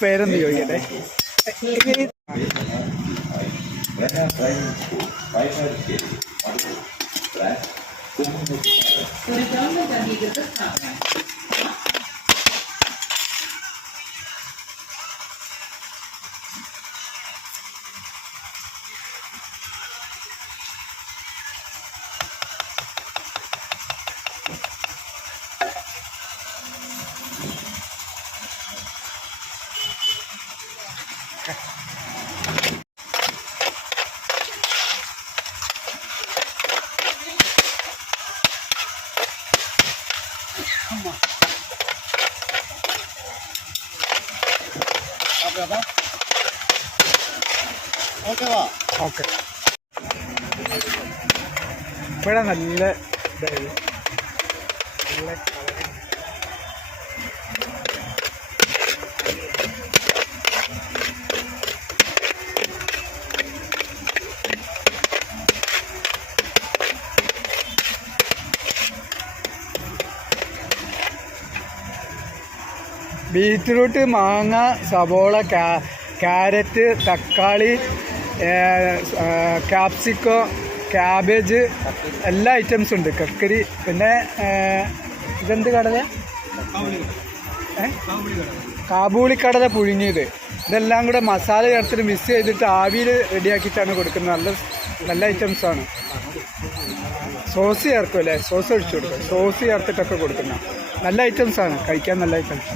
പേരെന്ത് ചോദിക്കട്ടെ? ഓക്കെ, ഇവിടെ നല്ല ഇതായത് നല്ല ബീറ്റ്റൂട്ട്, മാങ്ങ, സവോള, ക്യാരറ്റ്, തക്കാളി, ക്യാപ്സിക്കോ, ക്യാബേജ്, എല്ലാ ഐറ്റംസും ഉണ്ട്. കക്കരി, പിന്നെ ഇതെന്ത് കടല? കാബൂളിക്കടല പുഴുങ്ങിയത്. ഇതെല്ലാം കൂടെ മസാല ചേർത്തിട്ട് മിക്സ് ചെയ്തിട്ട് ആവിയിൽ റെഡിയാക്കിയിട്ടാണ് കൊടുക്കുന്നത്. നല്ല നല്ല ഐറ്റംസാണ്. സോസ് ചേർക്കും അല്ലേ? സോസ് ഒഴിച്ചു കൊടുക്കും. സോസ് ചേർത്തിട്ടൊക്കെ കൊടുക്കുന്ന നല്ല ഐറ്റംസാണ്, കഴിക്കാൻ നല്ല ഐറ്റംസ്.